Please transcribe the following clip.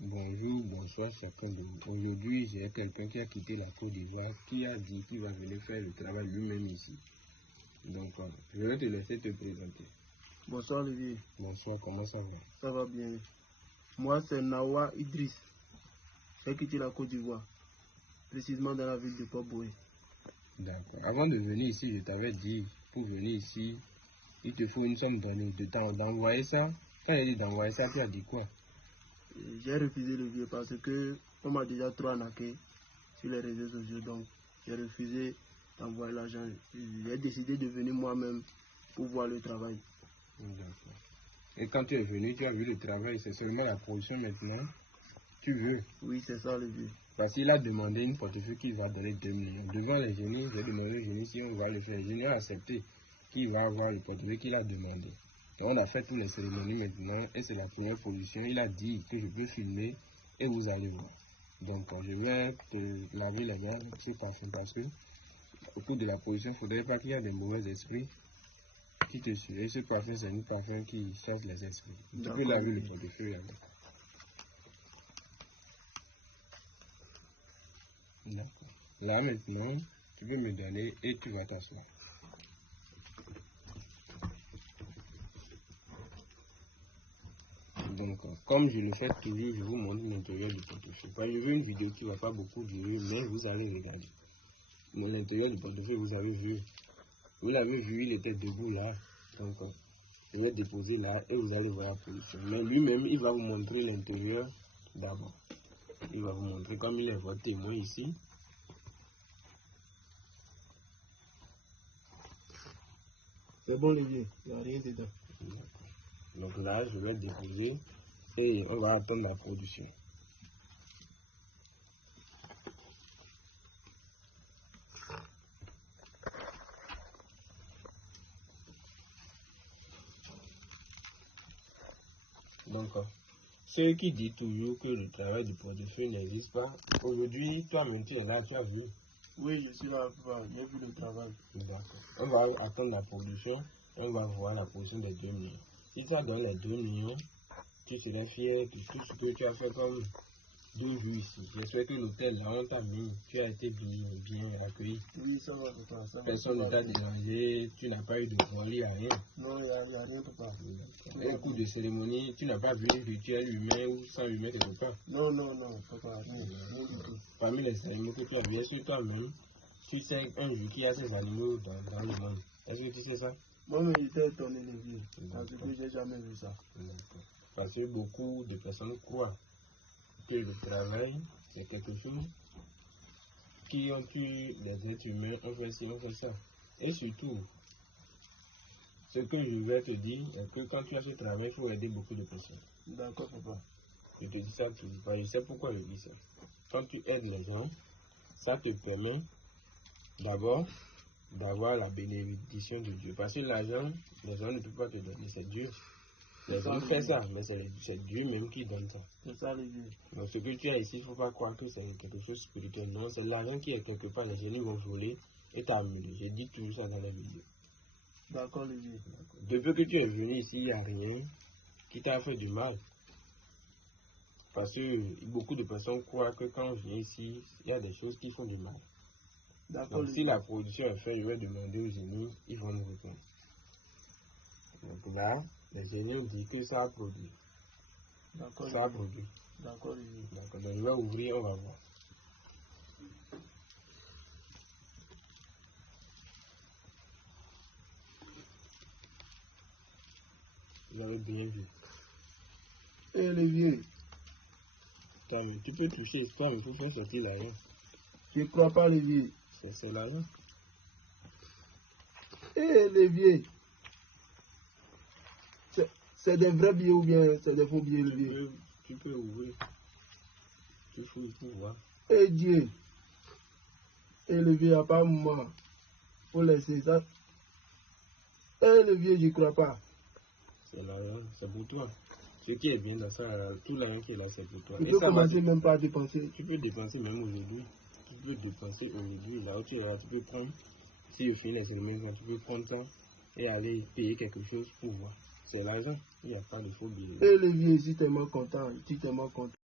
Bonjour, bonsoir chacun de vous. Aujourd'hui, j'ai quelqu'un qui a quitté la Côte d'Ivoire, qui a dit qu'il va venir faire le travail lui-même ici. Donc, je vais te laisser te présenter. Bonsoir Olivier. Bonsoir, comment ça va? Ça va bien. Moi, c'est Nawa Idriss. J'ai quitté la Côte d'Ivoire, précisément dans la ville de Port-Boué. D'accord. Avant de venir ici, je t'avais dit, pour venir ici, il te faut une somme donnée de temps d'envoyer ça. Quand il dit d'envoyer ça, tu as dit quoi? J'ai refusé le vieux parce que on m'a déjà trop arnaqué sur les réseaux sociaux, donc j'ai refusé d'envoyer l'argent. J'ai décidé de venir moi-même pour voir le travail. D'accord. Et quand tu es venu, tu as vu le travail, c'est seulement la production maintenant. Tu veux? Oui, c'est ça le vieux. Parce qu'il a demandé une portefeuille qu'il va donner 2 millions. Devant les génies, j'ai demandé aux génies si on va le faire. Les génies ont accepté qu'il va avoir le portefeuille qu'il a demandé. Et on a fait toutes les cérémonies maintenant et c'est la première production. Il a dit que je peux filmer et vous allez voir. Donc je vais te laver les mains avec ce parfum parce que au cours de la production, il ne faudrait pas qu'il y ait des mauvais esprits qui te suivent. Et ce parfum, c'est un parfum qui chasse les esprits. Tu peux laver le portefeuille avec. D'accord. Là maintenant, tu peux me donner et tu vas t'asseoir. Donc, comme je le fais toujours, je vous montre l'intérieur du portefeuille. Je veux une vidéo qui ne va pas beaucoup durer, mais vous allez regarder. L'intérieur du portefeuille, vous avez vu. Vous l'avez vu, il était debout là. Donc, je vais déposer là et vous allez voir la position. Mais lui-même, il va vous montrer l'intérieur d'abord. Il va vous montrer comme il est votre témoin ici. C'est bon Olivier, il n'y a rien dedans. Donc là, je vais déposer et on va attendre la production. Donc, ceux qui disent toujours que le travail du portefeuille n'existe pas, aujourd'hui, toi-même tu es là, tu as vu. Oui, je suis là, j'ai vu le travail. D'accord. On va attendre la production et on va voir la production des 2 millions. Si ça donne les 2 millions, tu serais fier de tout ce que tu as fait comme 2 jours ici. J'espère que l'hôtel, là, on t'a mis, tu as été bien accueilli. Oui, ça va, papa. Ça va, Personne ne t'a dérangé, tu n'as pas eu de voile, à rien. Non, il n'y a rien, papa. Et le coup de cérémonie, tu n'as pas vu un rituel humain ou sans humain quelque part. Non, papa, rien du tout. Parmi les animaux que tu as vu, est-ce que toi-même, tu sais un jour qu'il y a ces animaux dans le monde? Est-ce que tu sais ça? Moi-même, j'étais étonné de vivre, parce que j'ai jamais vu ça. Parce que beaucoup de personnes croient que le travail, c'est quelque chose qui ont tué les êtres humains, on fait ci, on fait ça. Et surtout, ce que je vais te dire est que quand tu as ce travail, il faut aider beaucoup de personnes. D'accord, papa. Je te dis ça toujours. Je sais pourquoi je dis ça. Quand tu aides les gens, ça te permet d'abord d'avoir la bénédiction de Dieu. Parce que l'argent, les gens ne peuvent pas te donner, c'est Dieu. Les hommes font ça, mais c'est Dieu même qui donne ça. C'est ça le Dieu. Donc ce que tu as ici, il ne faut pas croire que c'est quelque chose de spirituel. Non, c'est l'argent qui est quelque part, les génies vont voler et t'amener. J'ai dit tout ça dans la vidéo. D'accord, le Dieu. Depuis que tu es venu ici, il n'y a rien qui t'a fait du mal. Parce que beaucoup de personnes croient que quand on vient ici, il y a des choses qui font du mal. Donc si la production est faite, je vais demander aux génies, ils vont nous répondre. Donc là, les génies ont dit que ça a produit. D'accord. Ça a produit. D'accord. D'accord. Donc je vais ouvrir, on va voir. Vous avez bien vu. Eh les vieux. Toi, mais tu peux toucher, toi, il faut faire sortir l'argent. Je ne crois pas les vieux. C'est l'argent. Eh les vieux. C'est des vrais billets ou bien c'est des faux billets le vieux? Tu peux ouvrir. Tu fouilles pour voir. Eh Dieu. Eh le vieux, à part moi. Faut laisser ça. Eh le vieux, je ne crois pas. C'est l'argent, c'est pour toi. Ce qui est bien dans ça, tout l'argent qui est là, c'est pour toi. Tu peux commencer même pas à dépenser. Tu peux dépenser même aujourd'hui. Tu peux dépenser aujourd'hui. Là où tu es là, tu peux prendre. Si au final c'est le même temps, tu peux prendre ça et aller payer quelque chose pour voir. C'est l'argent. Il n'y a pas de faux billet. Eh le vieux, je suis tellement content. Je suis tellement content.